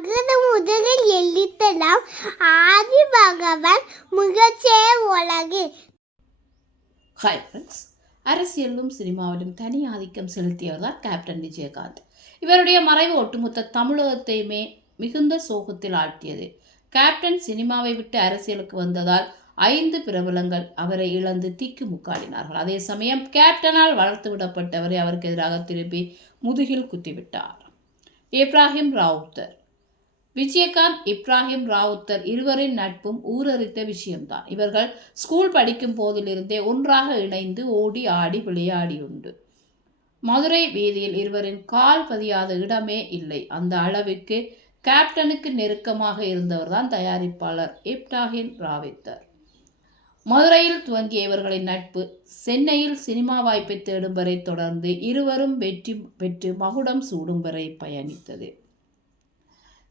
அகர முதலில் எழுத்தலாம். ஆதி பகவான் முகச்சே உலகு. ஹாய் ஃப்ரெண்ட்ஸ் அரசியலிலும் சினிமாவிலும் தனி ஆதிக்கம் செலுத்தியவர் தான் கேப்டன் விஜயகாந்த். இவருடைய மறைவு ஒட்டுமொத்த தமிழகத்தையுமே மிகுந்த சோகத்தில் ஆழ்த்தியது. கேப்டன் சினிமாவை விட்டு அரசியலுக்கு வந்ததால் ஐந்து பிரபலங்கள் அவரை இழந்து திக்கு முக்காடினார்கள். அதே சமயம் கேப்டனால் வளர்த்து விடப்பட்டவரை அவருக்கு எதிராக திருப்பி முதுகில் குத்திவிட்டார். இப்ராஹிம் ராவுத்தர். விஜயகாந்த் இப்ராஹிம் ராவுத்தர் இருவரின் நட்பும் ஊரறித்த விஷயம்தான். இவர்கள் ஸ்கூல் படிக்கும் போதிலிருந்தே ஒன்றாக இணைந்து ஓடி ஆடி விளையாடியுண்டு. மதுரை வீதியில் இருவரின் கால் பதியாத இடமே இல்லை. அந்த அளவுக்கு கேப்டனுக்கு நெருக்கமாக இருந்தவர்தான் தயாரிப்பாளர் இப்ராஹிம் ராவித்தர். மதுரையில் துவங்கிய இவர்களின் நட்பு சென்னையில் சினிமா வாய்ப்பை தேடும் வரை தொடர்ந்து இருவரும் வெற்றி பெற்று மகுடம் சூடும் வரை பயணித்தது.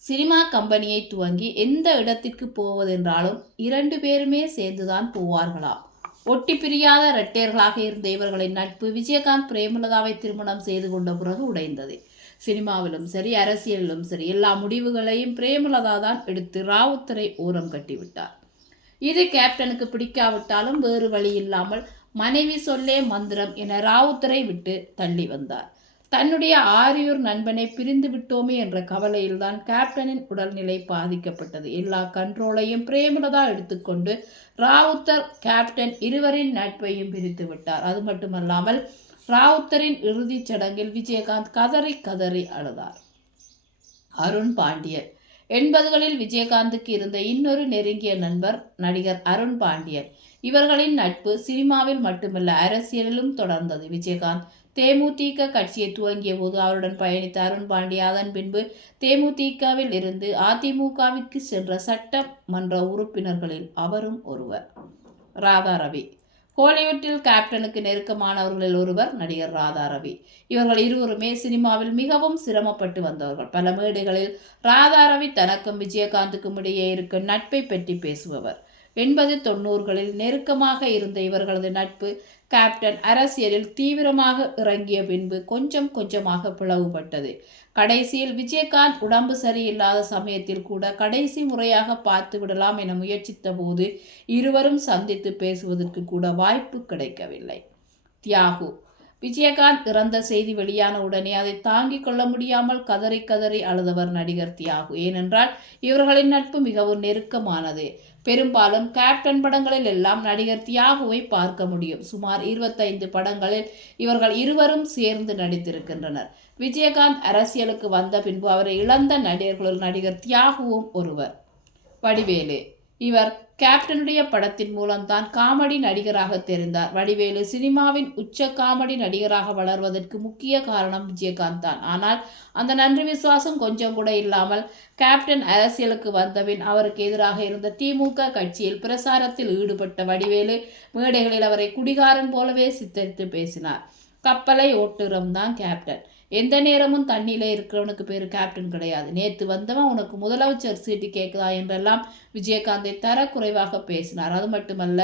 சினிமா கம்பெனியை துவங்கி எந்த இடத்திற்கு போவதென்றாலும் இரண்டு பேருமே சேர்ந்துதான் போவார்களாம் ஒட்டி பிரியாத இரட்டையர்களாக இருந்த இவர்களின் நட்பு விஜயகாந்த் பிரேமலதாவை திருமணம் செய்து கொண்ட பிறகு உடைந்தது. சினிமாவிலும் சரி அரசியலிலும் சரி எல்லா முடிவுகளையும் பிரேமலதா தான் எடுத்து ராவுத்தரை ஓரம் கட்டிவிட்டார். இது கேப்டனுக்கு பிடிக்காவிட்டாலும் வேறு வழி இல்லாமல் மனைவி சொல்லே மந்திரம் என ராவுத்தரை விட்டு தள்ளி வந்தார். தன்னுடைய ஆரியூர் நண்பனை பிரிந்து விட்டோமே என்ற கவலையில்தான் கேப்டனின் உடல்நிலை பாதிக்கப்பட்டது. எல்லா கண்ட்ரோலையும் பிரேமலதா எடுத்துக்கொண்டு ராவுத்தர் கேப்டன் இருவரின் நட்பையும் பிரித்து விட்டார். அது மட்டுமல்லாமல் ராவுத்தரின் இறுதிச் சடங்கில் விஜயகாந்த் கதறி கதறி அழுதார். அருண் பாண்டியன். எண்பதுகளில் விஜயகாந்துக்கு இருந்த இன்னொரு நெருங்கிய நண்பர் நடிகர் அருண் பாண்டியன். இவர்களின் நட்பு சினிமாவில் மட்டுமல்ல அரசியலிலும் தொடர்ந்தது. விஜயகாந்த் தேமுதிக கட்சியை துவங்கிய போது அவருடன் பயணித்த அருண் பாண்டிய அதன் பின்பு தேமுதிகவில் இருந்து அதிமுகவிற்கு சென்ற சட்டமன்ற உறுப்பினர்களில் அவரும் ஒருவர். ராதா ரவி ஹாலிவுட்டில் கேப்டனுக்கு நெருக்கமானவர்களில் ஒருவர் நடிகர் ராதா ரவி. இவர்கள் இருவருமே சினிமாவில் மிகவும் சிரமப்பட்டு வந்தவர்கள். பல மேடைகளில் ராதா ரவி தனக்கும் விஜயகாந்துக்கும் இடையே இருக்கும் நட்பை பற்றி பேசுபவர். எண்பது தொண்ணூறுகளில் நெருக்கமாக இருந்த இவர்களது நட்பு கேப்டன் அரசியலில் தீவிரமாக இறங்கிய பின்பு கொஞ்சம் கொஞ்சமாக பிளவுபட்டது. கடைசியில் விஜயகாந்த் உடம்பு சரியில்லாத சமயத்தில் கூட கடைசி முறையாக பார்த்து விடலாம் என முயற்சித்த போது இருவரும் சந்தித்து பேசுவதற்கு கூட வாய்ப்பு கிடைக்கவில்லை. தியாகு விஜயகாந்த் இறந்த செய்தி வெளியான உடனே அதை தாங்கிக் கொள்ள முடியாமல் கதறி கதறி அழுதவர் நடிகர் தியாகு. ஏனென்றால் இவர்களின் நட்பு மிகவும் நெருக்கமானது. பெரும்பாலும் கேப்டன் படங்களில் எல்லாம் நடிகர் தியாகுவை பார்க்க முடியும். சுமார் இருபத்தைந்து படங்களில் இவர்கள் இருவரும் சேர்ந்து நடித்திருக்கின்றனர். விஜயகாந்த் அரசியலுக்கு வந்த பின்பு அவரை இழந்த நடிகர்களுள் நடிகர் தியாகுவும் ஒருவர். வடிவேலு. இவர் கேப்டனுடைய படத்தின் மூலம்தான் காமெடி நடிகராக தெரிந்தார். வடிவேலு சினிமாவின் உச்ச காமெடி நடிகராக வளர்வதற்கு முக்கிய காரணம் விஜயகாந்த் தான். ஆனால் அந்த நன்றி விசுவாசம் கொஞ்சம் கூட இல்லாமல் கேப்டன் அரசியலுக்கு வந்தபின் அவருக்கு எதிராக இருந்த திமுக கட்சியில் பிரசாரத்தில் ஈடுபட்ட வடிவேலு மேடைகளில் அவரை குடிகாரன் போலவே சித்தரித்து பேசினார். கப்பலை ஓட்டுறம் தான் கேப்டன் எந்த நேரமும் தண்ணியில் இருக்கிறவனுக்கு பேர் கேப்டன் கிடையாது. நேற்று வந்தவன் உனக்கு முதலமைச்சர் சீட்டு கேட்குதா என்றெல்லாம் விஜயகாந்தை தரக்குறைவாக பேசினார். அது மட்டுமல்ல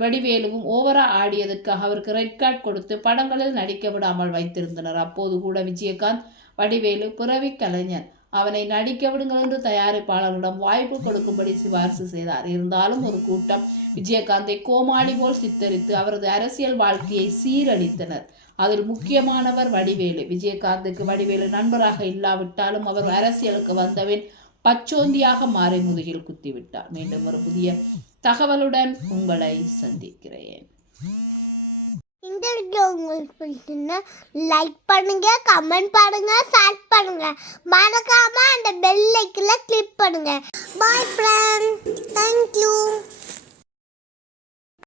வடிவேலுவும் ஓவரா ஆடியதற்காக அவருக்கு ரெட் கார்டு கொடுத்து படங்களில் நடிக்க விடாமல் வைத்திருந்தனர். அப்போது கூட விஜயகாந்த் வடிவேலு புறவி கலைஞன் அவனை நடிக்க விடுங்கள் என்று தயாரிப்பாளர்களிடம் வாய்ப்பு கொடுக்கும்படி சிபாரிசு செய்தார். இருந்தாலும் ஒரு கூட்டம் விஜயகாந்தை கோமாளி போல் சித்தரித்து அவரது அரசியல் வாழ்க்கையை சீரழித்தனர். அதில் முக்கியமானவர் வடிவேலு. விஜயகாந்துக்கு வடிவேலு நண்பராக இல்லாவிட்டாலும் அவர் அரசியலுக்கு வந்தவன் பச்சோந்தியாக மாறி முதுகில் குத்திவிட்டார். மீண்டும் ஒரு புதிய தகவலுடன் உங்களை சந்திக்கிறேன். இந்த வீடியோ உங்களுக்கு பிடிச்சிருந்தா லைக் பண்ணுங்க கமெண்ட் பண்ணுங்க ஷேர் பண்ணுங்க. மறக்காம அந்த பெல் ஐக்கில் கிளிக் பண்ணுங்க. பாய் ஃப்ரெண்ட் தேங்க்யூ